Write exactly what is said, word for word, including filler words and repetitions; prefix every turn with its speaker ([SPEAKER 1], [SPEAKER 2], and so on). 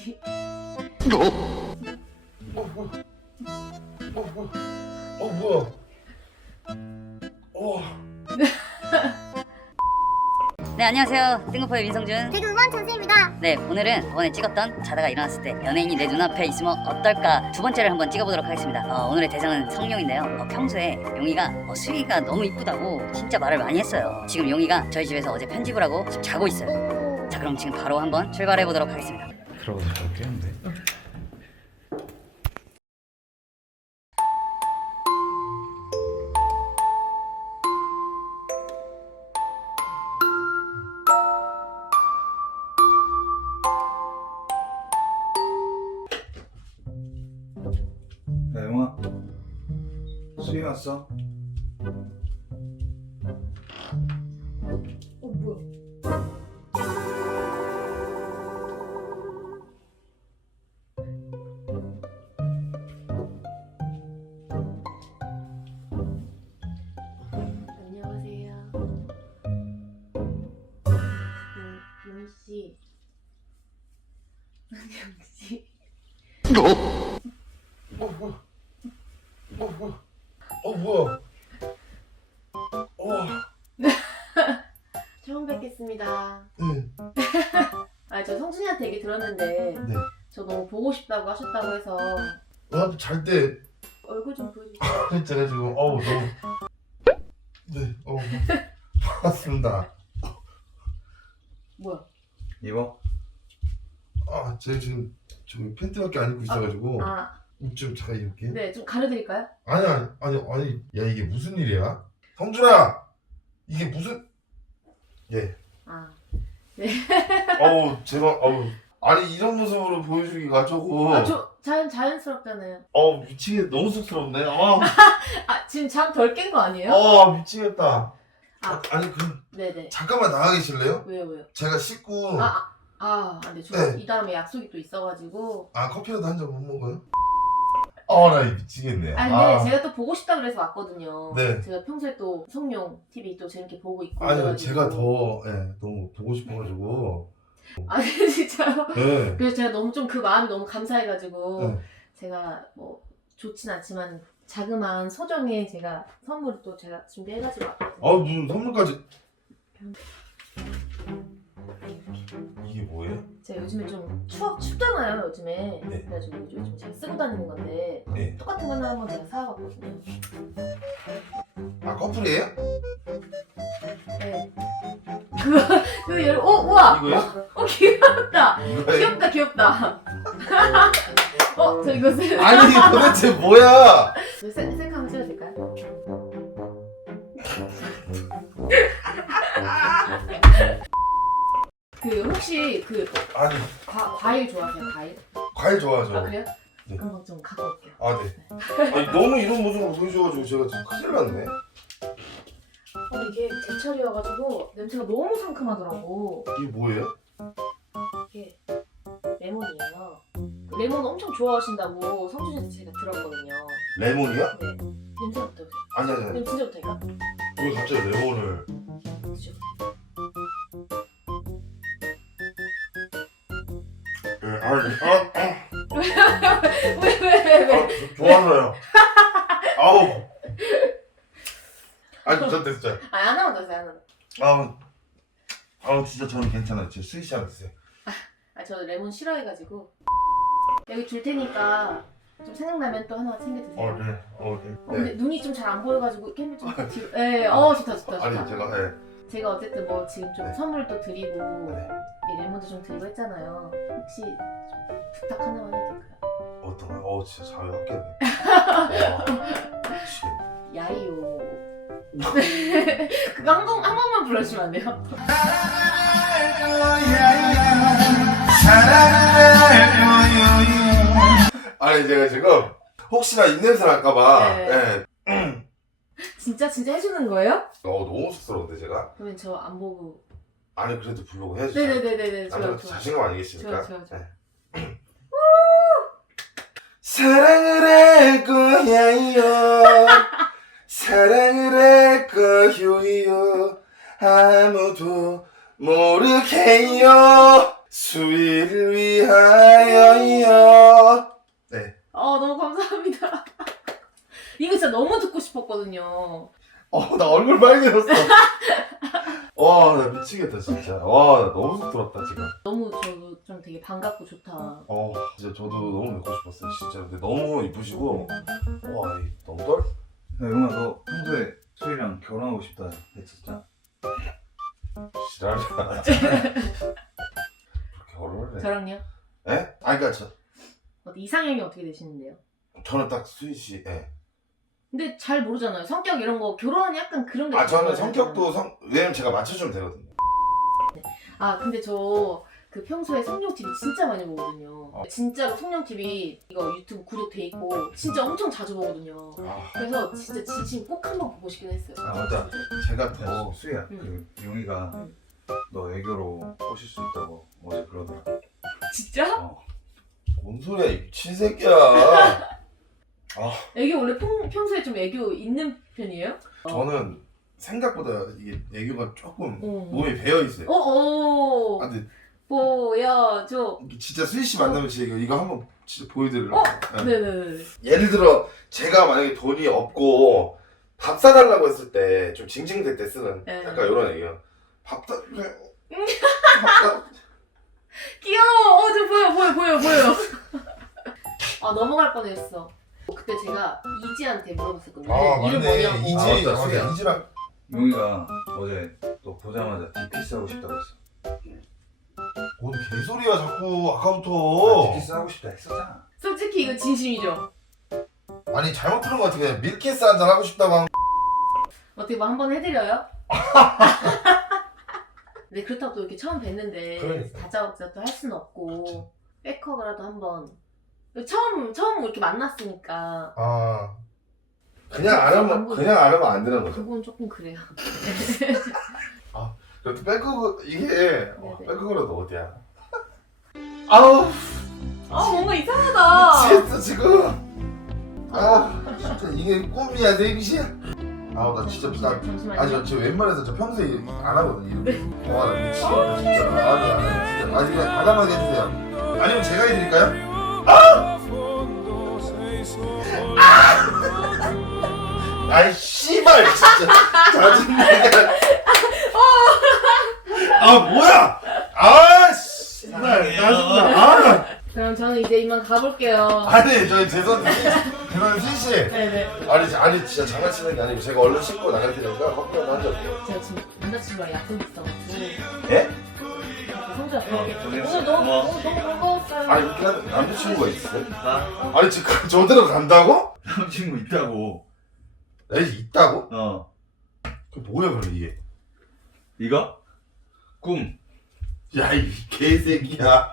[SPEAKER 1] 씨.
[SPEAKER 2] 어? 어 뭐야? 어 뭐야? 어 뭐야? 어.
[SPEAKER 3] 네, 안녕하세요. 뜬금포의 민성준.
[SPEAKER 4] 개그우먼 전수입니다.
[SPEAKER 3] 네, 오늘은 저번에 찍었던 자다가 일어났을 때 연예인이 내 눈앞에 있으면 어떨까 두 번째를 한번 찍어보도록 하겠습니다. 어, 오늘의 대상은 성룡인데요. 어, 평소에 용이가 어, 수위가 너무 이쁘다고 진짜 말을 많이 했어요. 지금 용이가 저희 집에서 어제 편집을 하고 지금 자고 있어요. 자, 그럼 지금 바로 한번 출발해보도록 하겠습니다.
[SPEAKER 2] 그러고 잘 깨는데. 야, 영아. 수희 왔어?
[SPEAKER 1] 어 뭐야? 안녕하세요. 용, 용씨. 용씨.
[SPEAKER 2] 어? 어 뭐야? 어 뭐야? 어 뭐야? 어.
[SPEAKER 1] 처음 뵙겠습니다.
[SPEAKER 2] 네.
[SPEAKER 1] 아, 저 성준이한테 얘기 들었는데
[SPEAKER 2] 네.
[SPEAKER 1] 저 너무 보고 싶다고 하셨다고 해서
[SPEAKER 2] 나도 잘 때
[SPEAKER 1] 얼굴 좀 보여주세요.
[SPEAKER 2] 했잖아 지금. 어우 너무. 네. 어. 반갑습니다.
[SPEAKER 1] 뭐야?
[SPEAKER 2] 이거? 아, 제가 지금 좀 팬티밖에 안 입고 있어가지고
[SPEAKER 1] 아,
[SPEAKER 2] 옷 좀 잠깐 입을게요.
[SPEAKER 1] 네, 좀 가려드릴까요?
[SPEAKER 2] 아니 아니 아니 아니 야 이게 무슨 일이야? 성준아 이게 무슨 예
[SPEAKER 1] 아,
[SPEAKER 2] 어우 제발 어우 아니 이런 모습으로 보여주기가 조금
[SPEAKER 1] 아, 저 자연 자연스럽잖아요.
[SPEAKER 2] 어우 미치겠 너무 쑥스럽네. 아,
[SPEAKER 1] 아, 지금 잠 덜 깬 거 아니에요?
[SPEAKER 2] 아 미치겠다.
[SPEAKER 1] 아.
[SPEAKER 2] 아니 그럼
[SPEAKER 1] 네네.
[SPEAKER 2] 잠깐만 나가 계실래요?
[SPEAKER 1] 왜요, 왜요?
[SPEAKER 2] 제가 씻고
[SPEAKER 1] 아,
[SPEAKER 2] 아,
[SPEAKER 1] 아, 아, 안 돼. 저
[SPEAKER 2] 네.
[SPEAKER 1] 이 다음에 약속이 또 있어가지고.
[SPEAKER 2] 커피라도 한 잔 못 먹어요? 아나 미치겠네.
[SPEAKER 1] 아니, 근데 제가 또 보고 싶다 그래서 왔거든요.
[SPEAKER 2] 네.
[SPEAKER 1] 제가 평소에 또 성룡 티비 또 재밌게 보고 있고.
[SPEAKER 2] 아니요
[SPEAKER 1] 그래가지고.
[SPEAKER 2] 제가 더 예, 너무 보고 싶어가지고
[SPEAKER 1] 아니, 진짜요?
[SPEAKER 2] 네.
[SPEAKER 1] 그래서 제가 너무 좀 그 마음이 너무 감사해가지고.
[SPEAKER 2] 네.
[SPEAKER 1] 제가 뭐 좋진 않지만 자그마한 소정의 제가 선물을 또 제가 준비해가지고 왔거든요.
[SPEAKER 2] 아 무슨 선물까지 이게 뭐예요?
[SPEAKER 1] 제가 요즘에 좀 추워, 춥잖아요, 요즘에.
[SPEAKER 2] 네.
[SPEAKER 1] 그래가지고 요즘 제가 쓰고 다니는 건데
[SPEAKER 2] 네.
[SPEAKER 1] 똑같은 거 하나 한번 제가 사와봤거든요.
[SPEAKER 2] 아 커플이에요?
[SPEAKER 1] 네. 그거, 그거 열, 어, 우와!
[SPEAKER 2] 이거요?
[SPEAKER 1] 어, 귀엽다!
[SPEAKER 2] 이거예요?
[SPEAKER 1] 귀엽다, 귀엽다! 어, 저 이거 셀,
[SPEAKER 2] 아니 도대체 뭐야?
[SPEAKER 1] 저 셀, 셀카 한번 찍어도 될까요? 그, 혹시 그,
[SPEAKER 2] 아니
[SPEAKER 1] 과, 과일 좋아하세요, 과일?
[SPEAKER 2] 과일 좋아하죠.
[SPEAKER 1] 아, 그래요?
[SPEAKER 2] 네.
[SPEAKER 1] 한번 좀 갖고 올게요.
[SPEAKER 2] 아 네. 아니 너무 이런 모습을 보여줘가지고 제가 지금 큰일 났네.
[SPEAKER 1] 어, 이게 제철이어가지고 냄새가 너무 상큼하더라고.
[SPEAKER 2] 이게 뭐예요?
[SPEAKER 1] 이게 레몬이에요. 그 레몬 엄청 좋아하신다고 성준이한테 제가 들었거든요.
[SPEAKER 2] 레몬이야?
[SPEAKER 1] 네. 냄새부터 보세요.
[SPEAKER 2] 아니 아니 아니.
[SPEAKER 1] 그럼 진짜 좋다니까?
[SPEAKER 2] 왜 갑자기 레몬을?
[SPEAKER 1] 드셔보세요.
[SPEAKER 2] 네, 아니 아, 아,
[SPEAKER 1] 왜, 왜, 왜, 왜?
[SPEAKER 2] 아 저- 좋아서요. 아우. 아니 저 됐어요.
[SPEAKER 1] 아, 하나만 더 주세요, 하나만.
[SPEAKER 2] 아우. 아우 진짜 저는 괜찮아요. 저 스윗이 하나 드세요.
[SPEAKER 1] 아, 저 레몬 싫어해가지고. 여기 줄 테니까 좀 생각나면 또 하나 챙겨 드세요.
[SPEAKER 2] 어 네. 어 네.
[SPEAKER 1] 어, 근데
[SPEAKER 2] 네.
[SPEAKER 1] 눈이 좀 잘 안 보여가지고 캠을 좀 뒤로. 네, 어, 좋다, 좋다, 좋다.
[SPEAKER 2] 아니 제가 네.
[SPEAKER 1] 제가 어쨌든 뭐 지금 좀
[SPEAKER 2] 네.
[SPEAKER 1] 선물도 드리고
[SPEAKER 2] 네.
[SPEAKER 1] 이 레몬도 좀 드리고 했잖아요. 혹시 좀 부탁 하나만 해도 될까요?
[SPEAKER 2] 어떤 거요? 어 진짜 잘 왔겠네. 와. 미치겠네.
[SPEAKER 1] 야이요. 그거 한, 번, 한 번만 불러주시면 안 돼요?
[SPEAKER 2] 아니 제가 지금 혹시나 입냄새 날까봐
[SPEAKER 1] 네.
[SPEAKER 2] 예.
[SPEAKER 1] 진짜 진짜 해주는 거예요?
[SPEAKER 2] 어 너무 쑥스러운데 제가
[SPEAKER 1] 그러면 저 안 보고.
[SPEAKER 2] 아니 그래도 부르고 해야죠.
[SPEAKER 1] 네네네네네. 좋아
[SPEAKER 2] 남자도
[SPEAKER 1] 좋아.
[SPEAKER 2] 자신감 아니겠습니까?
[SPEAKER 1] 좋아, 좋아, 좋아.
[SPEAKER 2] 네. 사랑을 할 거야요 사랑을 할 거요요 아무도 모르게요 수위를 위하여요. 네.
[SPEAKER 1] 아 너무 감사합니다. 이거 진짜 너무 듣고 싶었거든요.
[SPEAKER 2] 어, 나 얼굴 빨개졌어. 와, 나 미치겠다 진짜. 와, 나 너무 속 들었다 지금.
[SPEAKER 1] 너무 저도 좀 되게 반갑고 좋다.
[SPEAKER 2] 어, 진짜 저도 너무 뵙고 싶었어요 진짜. 근데 너무 이쁘시고, 와, 이 너무 떨.
[SPEAKER 4] 야, 용아 너 평소에 수희랑 결혼하고 싶다 했었잖아.
[SPEAKER 2] 지랄이야. 그렇게 결혼을 해?
[SPEAKER 1] 저랑요?
[SPEAKER 2] 예? 아니 그러니까 저
[SPEAKER 1] 어때 이상형이 어떻게 되시는데요?
[SPEAKER 2] 저는 딱 수희 씨. 예.
[SPEAKER 1] 근데 잘 모르잖아요. 성격 이런 거 결혼은 약간 그런 게.
[SPEAKER 2] 아 저는
[SPEAKER 1] 있잖아요.
[SPEAKER 2] 성격도 성 왜냐면 제가 맞춰주면 되거든요.
[SPEAKER 1] 아 근데 저 그 평소에 성룡 티비 진짜 많이 보거든요.
[SPEAKER 2] 어.
[SPEAKER 1] 진짜로 성룡 티비 이거 유튜브 구독돼 있고 진짜 엄청 자주 보거든요.
[SPEAKER 2] 아,
[SPEAKER 1] 그래서 진짜 진심 꼭 한번 보고 싶긴 했어요.
[SPEAKER 4] 아 맞다.
[SPEAKER 2] 제가
[SPEAKER 4] 야,
[SPEAKER 2] 더
[SPEAKER 4] 수희야
[SPEAKER 1] 응.
[SPEAKER 4] 그 용이가
[SPEAKER 1] 응.
[SPEAKER 4] 너 애교로 꼬실 수 있다고 어제 그러더라.
[SPEAKER 1] 진짜?
[SPEAKER 4] 어.
[SPEAKER 2] 뭔 소리야 이 미친 새끼야.
[SPEAKER 1] 애교 원래 평, 평소에 좀 애교 있는 편이에요?
[SPEAKER 2] 저는 생각보다 이게 애교가 조금
[SPEAKER 1] 어.
[SPEAKER 2] 몸에 배어 있어요.
[SPEAKER 1] 어어
[SPEAKER 2] 아 근데
[SPEAKER 1] 보여줘.
[SPEAKER 2] 이게 진짜 수희 씨 만나면 진짜 이거, 이거 한번 진짜 보여드리려고.
[SPEAKER 1] 어?
[SPEAKER 2] 예.
[SPEAKER 1] 네네네.
[SPEAKER 2] 예를 들어 제가 만약에 돈이 없고 밥 사달라고 했을 때 좀 징징댈 때 쓰는
[SPEAKER 1] 네.
[SPEAKER 2] 약간 이런 얘기요. 밥 사. 밥 사.
[SPEAKER 1] 귀여워. 어, 저 보여, 보여, 보여, 보여. 아 넘어갈 뻔했어. 그때 제가 이지한테 물어봤었거든요. 이름 뭐냐고.
[SPEAKER 2] 이지.
[SPEAKER 4] 아, 맞다,
[SPEAKER 2] 맞아,
[SPEAKER 4] 수희야.
[SPEAKER 2] 이지랑.
[SPEAKER 4] 용이가 어제 너 보자마자 디피스 하고 싶다고 했어.
[SPEAKER 2] 뭔 개소리야 자꾸
[SPEAKER 4] 아,
[SPEAKER 2] 아까부터.
[SPEAKER 4] 디피스 하고 싶다 했었잖아.
[SPEAKER 1] 솔직히 이거 진심이죠.
[SPEAKER 2] 아니 잘못 들은 것 같아. 그냥 밀키스 한잔 하고 싶다고 한.
[SPEAKER 1] 어떻게 뭐 한번 해드려요? 근데 그렇다고 또 이렇게 처음 뵀는데
[SPEAKER 2] 그러니까.
[SPEAKER 1] 다짜고짜 또 할 수는 없고 백허그라도 한번 처음 처음 이렇게 만났으니까
[SPEAKER 2] 아. 그냥 안 하면 그냥 안 하면 안 되는 거죠.
[SPEAKER 1] 그건 조금 그래요.
[SPEAKER 2] 그래도 백허그 이게 어,
[SPEAKER 1] 네네.
[SPEAKER 2] 백허그라도 어디야? 아우
[SPEAKER 1] 아 뭔가 이상하다.
[SPEAKER 2] 미치겠어 지금. 아 진짜 이게 꿈이야 생시야. 아우 나 진짜 나
[SPEAKER 1] 잠시만요.
[SPEAKER 2] 아니 저, 저 웬만해서 저 평소에 안 하거든 이렇게. 와나 미치겠다 진짜. 아니 아니 진짜 아니 그냥 과감하게 해주세요. 아니면 제가 해드릴까요? 아이 씨발 진짜 짜증나게. 아 뭐야? 아 씨발 짜증나. 아
[SPEAKER 1] 그럼 저는 이제 이만 가볼게요.
[SPEAKER 2] 아니 저희 죄송한데 죄송한데 수희씨.
[SPEAKER 1] 네네.
[SPEAKER 2] 아니 아니 진짜 장난치는 게 아니고 제가 얼른 씻고 나갈 테니까 커피 한잔 하죠.
[SPEAKER 1] 제가 지금 남자친구랑 약속 있어가지고
[SPEAKER 2] 예?
[SPEAKER 1] 성주야 그렇게
[SPEAKER 4] 어,
[SPEAKER 1] 오늘
[SPEAKER 4] 고생했어.
[SPEAKER 1] 너무
[SPEAKER 4] 고마워.
[SPEAKER 1] 너무 너무 반가웠어요.
[SPEAKER 2] 아니 이렇게 하는 남자친구가 있어요?
[SPEAKER 4] 나
[SPEAKER 2] 아니 지금 저대로 간다고?
[SPEAKER 4] 남친구 있다고.
[SPEAKER 2] 에이 있다고?
[SPEAKER 4] 어.
[SPEAKER 2] 그 뭐야 그럼 이게?
[SPEAKER 4] 이거? 꿈.
[SPEAKER 2] 야 이 개새끼야.